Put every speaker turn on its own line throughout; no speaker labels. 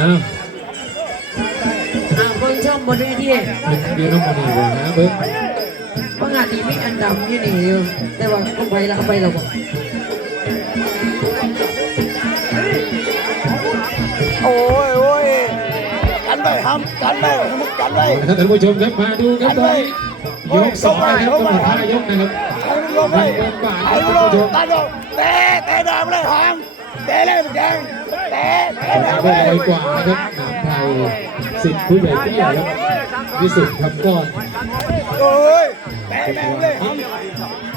อ้าว
อ่าเบิ่งช่องบนเวที
เป็นเดียวน้องมณีเลยนะเบิ้ง
บางงานนี้มีอันดำอยู่นี่อยู่แต่ว่าเอาไปแล้วเอาไปแล้วบอก
โอ้ยโอ้ยกันไปทำกันไปมุกกันไป
ท่านผู้ชมครับมาดูครับตอนนี้ยกสองนะครับกำหนดห้ายกนะครับ
ไอ้ลูกเลยไอ้ลูกตาดอกเตะเตะดามเลยหาง เตะเลยแดงเตะเตะ
มา
ดาม
ได้กว่านะครับหนามไทยสิทธิ์ผู้ใหญ่เตี้ยครับวิสุทธิ์คำก้อน
โอ้ยเตะแม่งเลย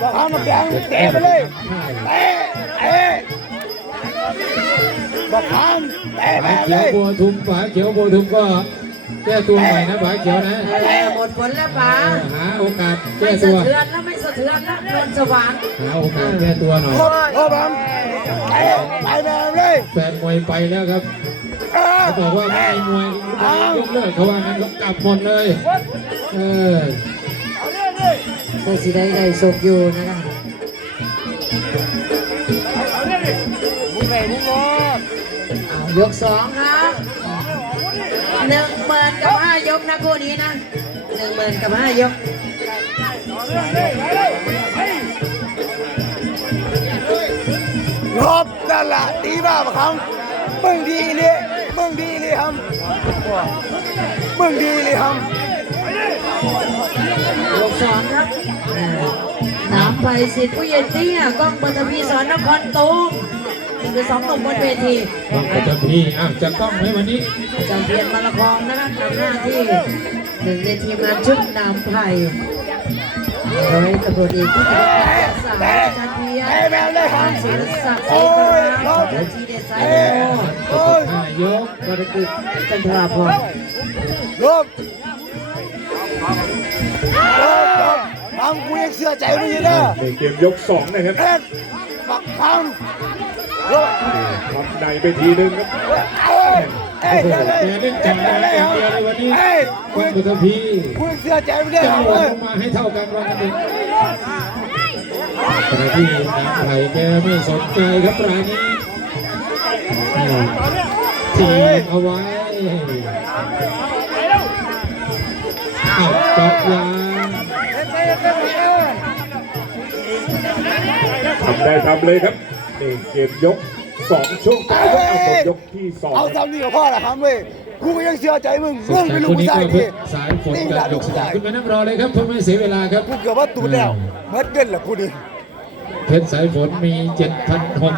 บอกหางน้ำแดงเตะไปเลยเตะเตะบอกหางเตะแม่ง
เขี
เลย
วบัวทุ่มฝาเขียวบัวทุ่มก็แก้ตัวใหม่นะฝาเขียวนะ
เออหมดผลแล้วป๋า
หาโอกาสแก้ตัวไม่สะ
เทือนแล้วไม่สะเทือนแล้วนนสว่าง
หาโอกาสแก้ตัวหน่อย
โอ้โอ้บัง เตะไปแม่งเลย
แฟนมวยไปแล้วครับ
เออ
เขาบอกว่าไม่มีมวยยกเลิกเขาว่างั้นเขากลับหมดเลย เออ
ก็สิได้ได้ศพอยู่นะคะ
มุกเลยมุกงอ
เอายกสองครับหนึ่งหมื่นกับห้ายกนะคู่นี้นะหนึ่งหมื่นกับห้ายก
รบนั่นแหละตีบ้าปะคำมึงดีเลยมึงดีเลยครับมึงดีเลยครับ
ยกสองครับอ่าน้ำไปสิทธิ์ผู้ใหญ่เตี้ยกล้องปัตพีสอนนครตูมนี่คือสองหนุ่มบนเวที
ต้องประจำที่อ้าวจะต้องไหมวันนี้
อาจารย์เพียรมาละครนะคะทำหน้าที่หนึ่งในทีมงานชุดน้ำไผ่ ร้อยตำรวจเอกที่ตำการสาวอาจารเพียร
เตะแมวเลยครับ
ศิลศักดิ์ศรี
โอ้ย
ก
ร
รา
บ
บทีเด็ดสายโอ้
ย
ห้ายก
วรกุลจันทราพร
รบรบรบทำกูยังเชื่อใจมึงอยู่นะ
ในเกมยกสองนะครับ
เอ็ดปักคำรบ
ทำในไปทีนึงครับ
เอ้ยเอ้ย
โอ้โห
เอ้ย
แกเล่นจ่ายอะไรเดียวเลยวันนี้
เอ้ย
คุณปัตพี
กูยังเชื่อใจมึงเนี่ย
จะหล
เอ้ย
งมาให้เท่ากันวันเองขณะที่น้ำไผ่แกไม่สนใจครับรายนี้ทีเอาไว้อ้าวจบยาง
ทำได้ทำเลยครับนี่เกมยก สองช่วงปลายยกเอาหมดยกที่สอง
เอา
ครับ
ทำนี่กับพ่อละครับเว้ยกูก็ยังเชื่อใจมึง
สุ
มึ
ด
ง
ท้าย
เป็นลู
คู่
ก
นี้
ผู้ชายดิ
ก็สายฝนกับยกสนามขึ้นมานั่งรอเลยครับเพื่อไม่เสียเวลาครับ
กูเกือบว่าตูดแล้วเบิดเงินเหรอกูดิ
เพชรสายฝนมีเจ็ดพันหก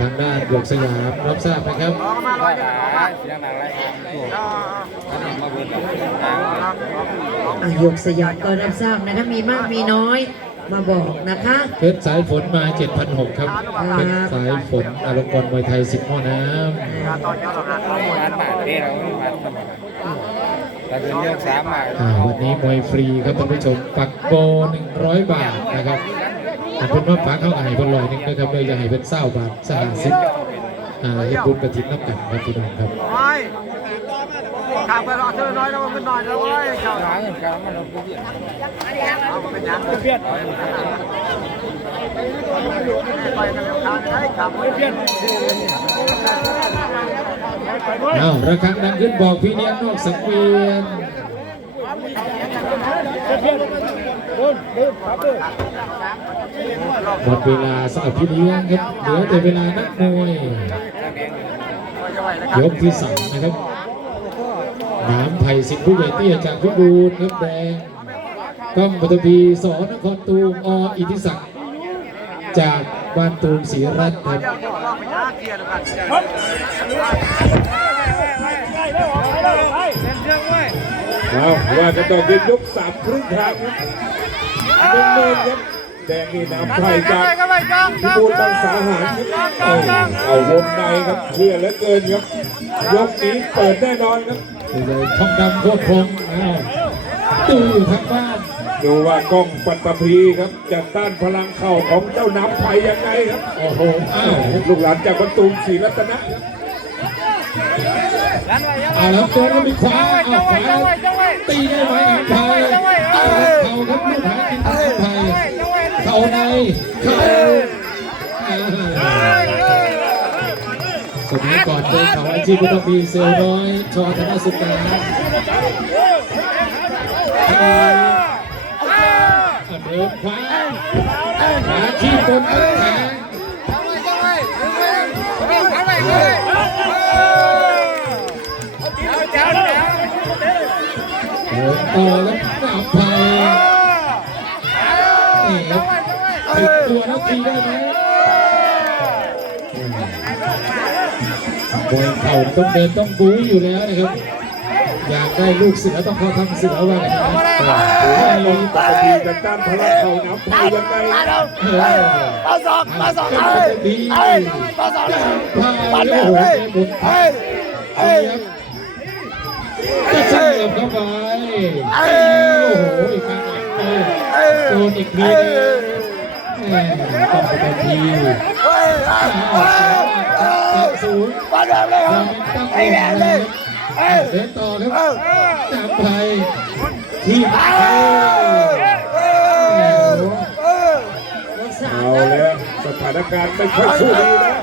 ทางด้านยกสยามรับทราบนะครับ
อะยกสยามก็รับทราบนะคะมีมากมีน้อย มาบอกนะคะ
เพชรสายฝนมา 7,600 ครับ เพชรสายฝนอารมณ์กรมวยไทย 10หม้อน้
ร้านบาทเด้เราไม่บาทสมบัติแต่เป็นเรื่องสามบาทำ
อ่าวันนี้มวยฟรีครับท่านผู้ชมปักโบ100 บาทนะครับอันเป็นว่าฝากเข้าไอ้บนลอยหนึงนะครับเลยจะให้เป็นเศร้าบาทสหสิบอ่าเฮ็ดบุญกระถิ่นน้ำกันครับพี่น้องครับ
ข้าวไปรอเธอน้อยแล้วมันน้อยแล้วเว้ยเจ้าหาเงินกันมันเราเพี้ยนเอาเป็นยัง เพี้ยนไปกันแล้วทางไหนขับเพี้ยน
อ้าวระฆังดังขึ้นบอกพี่เลี้ยงนอกสังเวียนหมดเวลาสำหรับพี่เลี้ยงครับเหลือแต่เวลานักมวยยกที่สามนะครับน้ำไผ่สิงห์ผู้ใหญ่เตี้ยจากพิบูลครับแดง ก้องปฐพีสอนครตูมออิทธิศักดิ์จากบ้านตูมศรีรัตน์ครับ
เอาว่ากันต่อเกมยกสามครึ่งทางครับหนึ่งหมื่นครับแดงนี่นำไผ่จากพิบูลบางสาหารครับเอาวงในครับเชื่อเหลือเกินครับยกนี้เปิดแน่นอนครับ
เลยทองดำโคตรพงอ้าวดูอยู่ทางบ้าน
ดูว่ากล้องปัตตภีครับจะต้านพลังเข่าของเจ้าน้ำไผ่ยังไงครับ
โอ้โหอ้าว
ลูกหลานจากบรรตูมศรีรัตนะครับ
เอาแล้วตัวก็มีขวาเอาขวาตีได้ไหมน้ำไผ่เอาเขาครับลูกหากินน้ำไผ่เข่าในเข่าอ่าสสมัยก่อนเป็นเขาอาชีพก็ต้องมีเซลล์น้อยชอธนสุการเดินขวาขาขี้บนขนเดินต่อแล้วหนับไปนี่ครับติดตัวแล้วทีได้ไหมมวยเข่าต้องเดินต้องบู๊อยู่แล้วนะครับ อยากได้ลูกเสือต้องเข้าทำเสือว่ากันนะ
โอ้ยลงปกติจะต้านพลังเขาน้ำไทยยังไง
เออ
มาสองมาสองเอ้ยเอ้ยมาสองเลยปัดแบบเอ้ยเอ้ยเอ้ย
ก็เชื่อมเข้าไป
เอ้
โอ้โหอีกครั้งเออ
เอ้ย
โดนอีกที
เอ้
นึ
ย
งแหมต้องไปที
เอ้ย
ออกเสียงเตะศูนย์
ปัดแบบเลยครับ
งไม่ตั้ง
ไอ้แหวนเลย เอ้ย
เดินต่อค
เอ้
รับไทยทีมไทย
เอ้ยเอ้า
แล้วสถานการณ์ไม่ค่อยสู้ดีนะ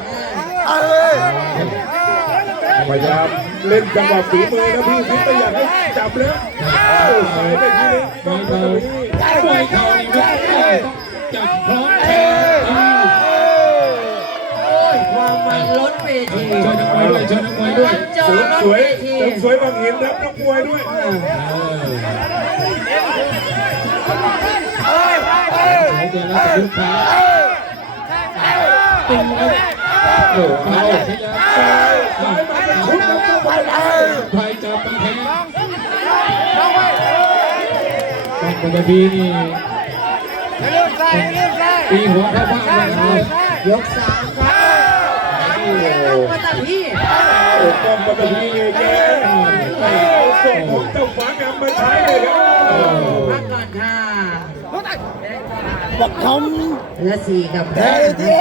พยายามเล่นจังหวะฝีมือนะพี่พี่ไม่อยากให้จับแล้วเอ้าใส่ไปทีนึง
ม
ต้
ว
อง
ย
ไป
เข่า
นี่
มวยเข่านี่ไม่ได้จับพร้อม
ล้นเวที
ช่วยนักมวยด้วยช่วยนักมวยด้วย
มันจอ
เสริม
ล้น
สว
เวยที
เสริมสวยบางหินรับนักมวยด้วย
เออ
เอ้ยเอ้ย
ใช้เดือนละสิบครั้งตึงครับโอ้โหพยายาม
ซ้ายซ้ายมาเป็นชุดแล้วก็
ปัดเอ้ย
ไทยจับมาแทงต้องปกตินี่ตีหัวเข้าบ้านเลยนะครับ
ยกสาม ครับมาตาพี่
โอ้ป้อมปฐพีเนี่ยแกไม่เอาส่งของเจ้าฟ้างามมาใช้เลยครับ
พักก่อนค่ะ
บอกค
เหลือสี่กับำห้า
เฮ้ยที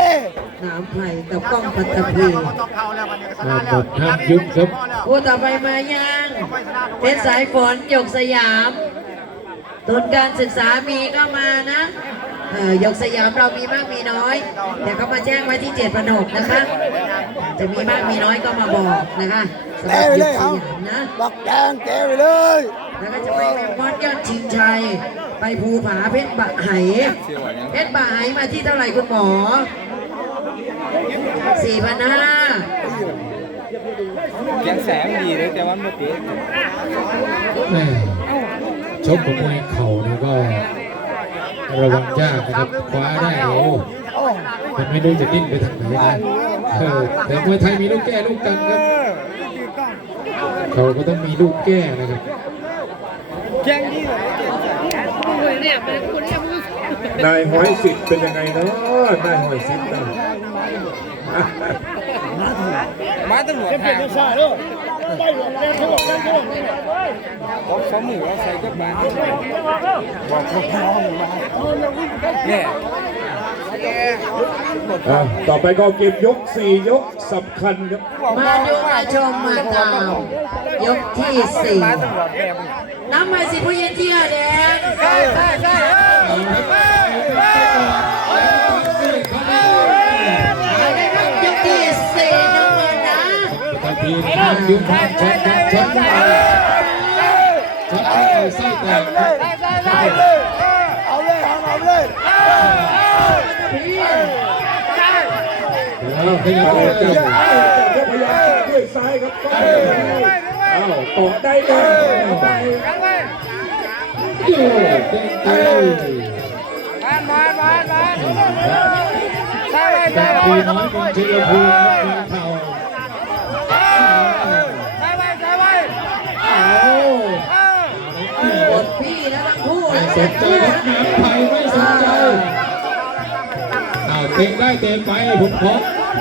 น้ำไผ่กับกล้องปัตตพี
หมดห้ามยุบครับ
ผู้ต่อไปมายังเป็นสายฝนหยกสยามทุนการศึกษามีก็มานะ เอ่อหยกสยามเรามีมากมีน้อยแต่เขามาแจ้งไว้ที่เจ็ดประนกนะคะ จะมีมากมีน้อยก็มาบอกนะคะสำห
เตะ
รับ
ไป
หย
เล
ก
ย
ส
เอา
ยามนะ
บอกแดงเตะไปเลย
แล้วก็จะไปแมงมอดยอดชิงชัย ไปภูผาเพชรบะไหเพชรบะไหมาที่เท่าไหร่คุณหมอสี่พันห้า
ยังแสงดีเลยแต่ว่าไม่ติด
แม่ชกกับมวยเข่านี่ก็ ระวังยากนะครับคว้าได้โอ้มันไม่รู้จะดิ้นไปทางไหนนะเออแต่มวยไทยมีลูกแก้ลูกกันครับเขาก็ต้องมีลูกแก้นะครับ
แจ้งดีเลย
นายหอยสิทธิ์เป็นยังไงเนาะนายหอยสิทธิ์นะ
มาตำรวจห่าง บอกสมือว่าใส่ก็บาทบอกเขาพร้อมมาเนี่ย
อะต่อไปก็เกมยก 4 ยกสำคัญครับ
มาดูมาชมมาตามยกที่สี่
มาตำรวจแม่มึง
น้ำมาสิผู้เย็นเที่ยแดง
ใช่ใช่ใช่
ห้ามยุบห้ามช็อตครับช็อตไม่ได้ช็อตไม่ได้ไส้แตกครับ
เอาเลยเอาเส
นใจครับน้ำไผ่ไม่สนใจอ้าเตะได้เตะไปผมขอ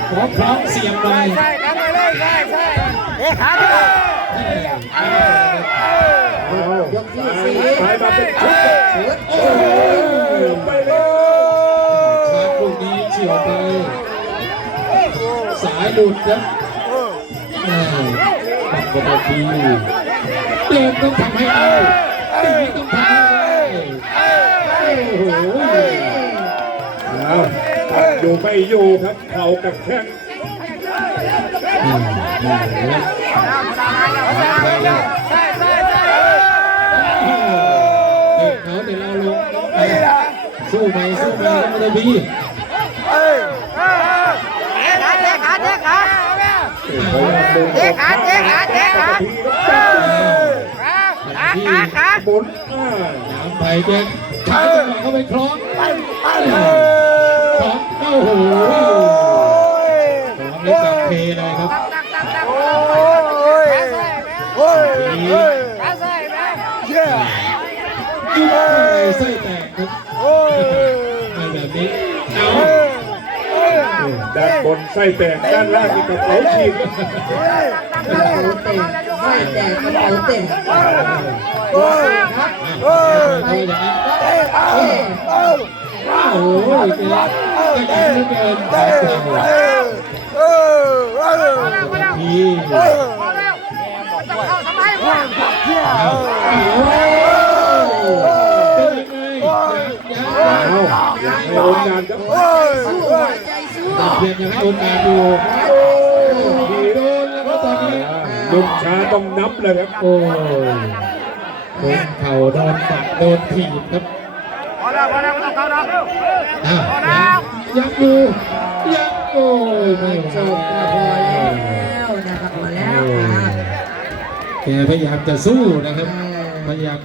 ขอพร้อมเสียงหน่อย
ใช่ทำไปเลยใช่ใช่
เอ๊ะขา
ยกที่สี่
ซ้ายมาเป็นชุด
ชุด
โอ้โห
ไปเลย
ชาร์จลูกนี้เฉียวไป สายหลุดครับแม่ปักกระดีเดินต้องทำให้เอาตีต้องทำ ให้ได้โอ้โห
เอาอยู่ไม่อยู่ครับเข่ากับแข้ง
อืมอืมนะครับ
ใช่ใช่ใช่
เด็กเขาเดี๋ยวเราลงไปสู้ไปสู้ไปแล้วมันจะมี
เอ้ย
ขาเจ๊ขาเจ๊ขา
พยายามเดิน
เจ๊ขาเจ๊ขาเจ๊ขา
ทีครับ
ขาขาขา
หมุนอ่า
น้ำไผ่เด็ก ขาจังหวะเข้าไปคล้อง
ปั้นปั้นเอ
คล้องโอ้โห้
ย
คล้องเลยจับเพเลยครับ
โอ้ยโอ้ยเฮ้ย
ขาใส่แม่
เย้
ยุบเลยไส้แตกครับ
โอ้ย
แบบนี้เอา
เอ้ยเอ้ย
ด้านบนไส้แตกด้านล่างนี่กระเป๋าฉีก
เอ้ย
กระเป๋าเตะไม่แตกกระเป๋าเตะ
โอ้ยโอ้ย
โอ้โหเกินจะกินเหลือเกิน
เอ้ยเอ้ยเอ้ยเอ้ย
ที
เอ้ย
พอแล้วจะเข้าทำไมวะ
เย้
เอาเป็นยังไงยัง
เอาอยากให้โอกาสครับ
โอ้ย
สู้
เอ้
หัวยใจสู้
แต่เพียงยังให้โอกาสอยู่
โอ้ย
ดีโดนแล้วก็ตอนนี้
ลุกช้าต้องนับเลยครับ
โอ้ยโดนเข่าโดนปัดโดนถีบครับ
พอแล้วพอแล้วยับเร็ว
อ้าวยังอูยังโอ้ยไม่ไหว
จบแล้วพอแล้วนะครับพอแล้วครับ
แกพยายามจะสู้นะครับพยายาม